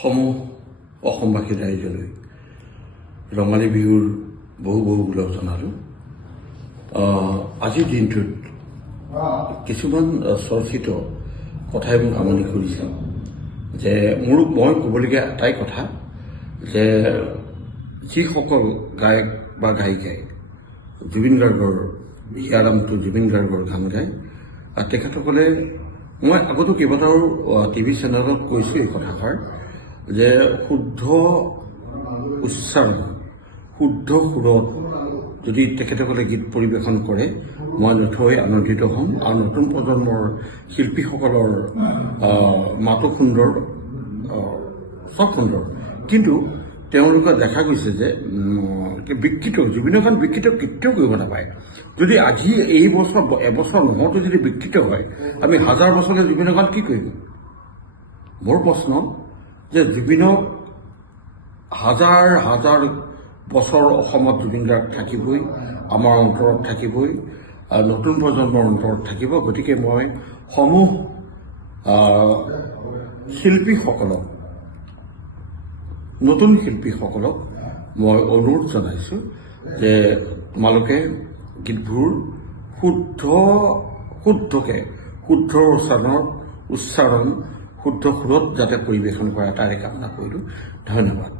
সমূহ অসমবাসী ৰাইজলৈ ৰঙালী বিহুৰ বহু বহু ওলগ জনালোঁ। আজিৰ দিনটোত কিছুমান চৰ্চিত কথাই মোক আমনি কৰিছে যে মই ক'বলগীয়া এটাই কথা যে যিসকল গায়ক বা গায়িকাই জুবিন গাৰ্গৰ হিয়াৰামটো জুবিন গাৰ্গৰ গান গায় তেখেতসকলে মই আগতো কেইবাটাও টিভি চেনেলত কৈছোঁ এই কথাষাৰ যে শুদ্ধ উচ্চাৰণ শুদ্ধ সুৰত যদি তেখেতসকলে গীত পৰিৱেশন কৰে মই নথৈ আনন্দিত হ'ম আৰু নতুন প্ৰজন্মৰ শিল্পীসকলৰ মাতো সুন্দৰ চব সুন্দৰ, কিন্তু তেওঁলোকে দেখা গৈছে যে বিকৃত জুবিনৰ গান বিকৃত কেতিয়াও কৰিব নাপায়। যদি আজি এই বছৰ এবছৰ নহওঁতে যদি বিকৃত হয় আমি হাজাৰ বছৰলৈ জুবিনৰ গান কি কৰিম? মোৰ প্ৰশ্ন যে জুবিনক হাজাৰ হাজাৰ বছৰ অসমত জুবিন গাৰ্গ থাকিবই, আমাৰ অন্তৰত থাকিবই, নতুন প্ৰজন্মৰ অন্তৰত থাকিব। গতিকে মই সমূহ শিল্পীসকলক নতুন শিল্পীসকলক মই অনুৰোধ জনাইছোঁ যে তোমালোকে গীতবোৰ শুদ্ধকৈ শুদ্ধ উচ্চাৰণ শুদ্ধ সুৰত যাতে পৰিৱেশন কৰা তাৰে কামনা কৰিলোঁ। ধন্যবাদ।